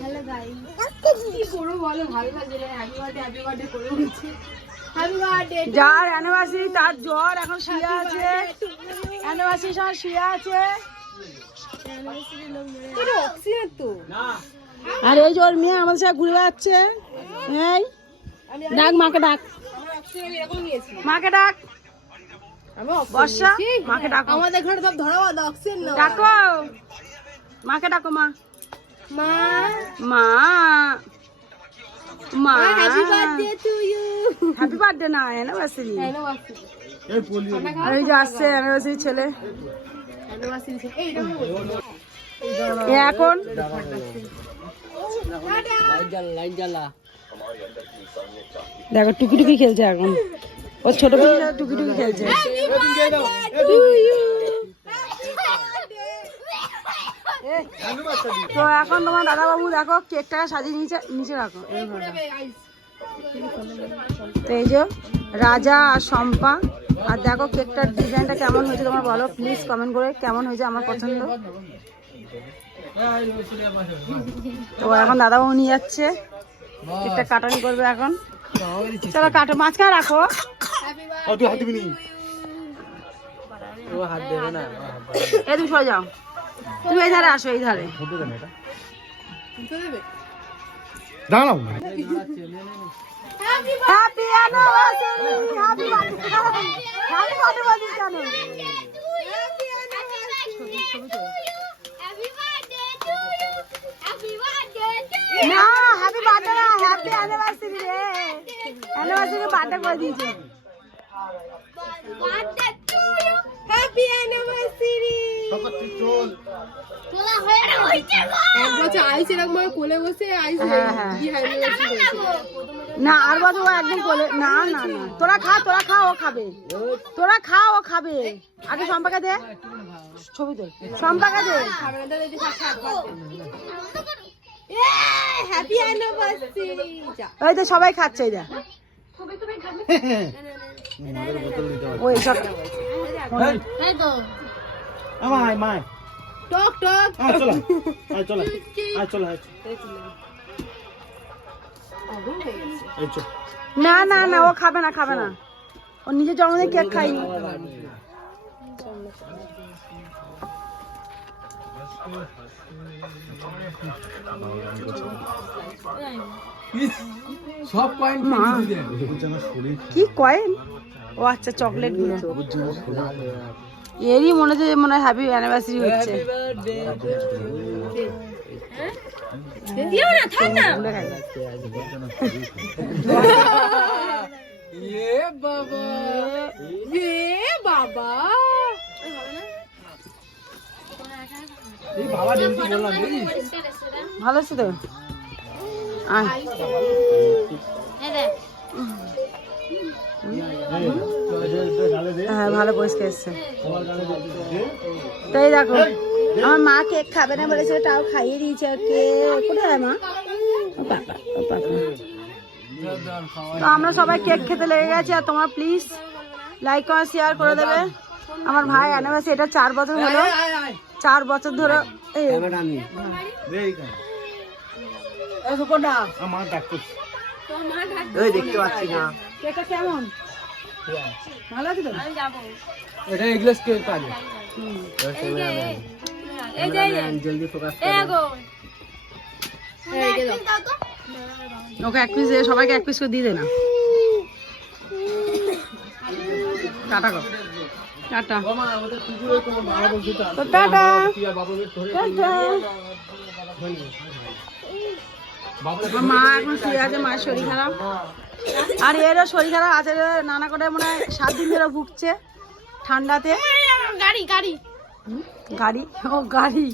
Hello guys, কি করব বলো, ভালো লাগে না। হ্যাপি বার্থডে করে বলছি। Happy birthday. যার অ্যানিভার্সারি তার জ্বর, এখন শুয়ে আছে। অ্যানিভার্সারি সময় শুয়ে আছে। এটা অক্সিজেন তো না। আর এই যে ওর মেয়ে আমাদের সাথে ঘুরে বেড়াচ্ছে। এই ডাক, মাকে ডাক, আমরা অক্সিজেন এরকম নিয়েছি। মাকে ডাক। আমি বর্ষা, মাকে ডাকো। আমাদের ঘরে সব ধরাবা অক্সিজেন না। ডাকো মাকে, ডাকো মা। মা, মা মা happy birthday to you. Happy birthday না, অ্যানিভার্সারি। আর ওই যে আসছে অ্যানিভার্সারি ছেলে। এ এখন দেখো টুকি টুকি খেলছে এখন। ও ছোট পিসি টুকি টুকি খেলছে। তো এখন তোমার দাদা বাবু দেখো কেকটা সাজিয়ে নিচে নিচে রাখো। তো এই যে রাজা আর শম্পা, আর দেখো কেকটার ডিজাইনটা কেমন হয়েছে তোমরা বলো প্লিজ কমেন্ট করে, কেমন হয়েছে, আমার পছন্দ। তো এখন দাদা বাবু নিয়ে যাচ্ছে, কেকটা কাটানি করবে এখন। চলো কাটো, মাঝখানে রাখো। এই তুমি সরে যাও, তুমি এই ধারে আসো, এই ধারে দাঁড়াও। Happy anniversary, happy birthday, happy birthday বলিস কেন? না হ্যাপি বার্থডে না, হ্যাপি অ্যানিভার্সারি রে। অ্যানিভার্সারি বার্থডে করে দিয়েছে। Happy anniversary. এক বছর আইস এরকম কোলে বসে আইস। না আর বছর একদম কোলে। না না না, তোরা খা, তোরা খা, ও খাবে। তোরা খা, ও খাবে। আগে সম্পাকে দে, ছবি তোল, সম্পাকে দে। Happy anniversary. ওই তো সবাই খাচ্ছে, এই দেখ। ওই সব টক টক। না না না, ও খাবে না, খাবে না। ও নিজের জন্মদিনে কেক খাইনি। সব পয়েন্ট কি কয়েন? ও আচ্ছা, চকলেট গুলো। এরই মনে হচ্ছে মনে হয় হ্যাপি অ্যানিভার্সারি হচ্ছে। বাবা ভালো আছে তো? আয়। হ্যাঁ ভালো পরিষ্কার এসছে। তাই দেখো আমার মা কেক খাবে না বলেছে, তাও খাইয়ে দিয়েছে। কে কোথায় মা? ও বাবা, ও বাবা। তো আমরা সবাই কেক খেতে লেগে গেছি। আর তোমরা প্লিজ লাইক কমেন্ট শেয়ার করে দেবে। আমার ভাই অ্যানিভার্সারি, এটা 4 বছর হলো। 4 বছর ধরে দেখতে পাচ্ছি না। কেকটা কেমন? ভালো আছে তো? এটা এগুলো স্কেল পাবে। জলদি ফোকাস করো। ওকে এক পিস, সবাইকে এক পিস করে দিয়ে দে না। টাটা কর, টাটা, তো টাটা, টাটা। মা এখন শুয়ে আছে, মায়ের শরীর খারাপ। আর এরও শরীর খারাপ আছে, নানা করে মনে হয় 7 দিন ধরে ভুগছে ঠান্ডাতে। গাড়ি গাড়ি গাড়ি, ও গাড়ি।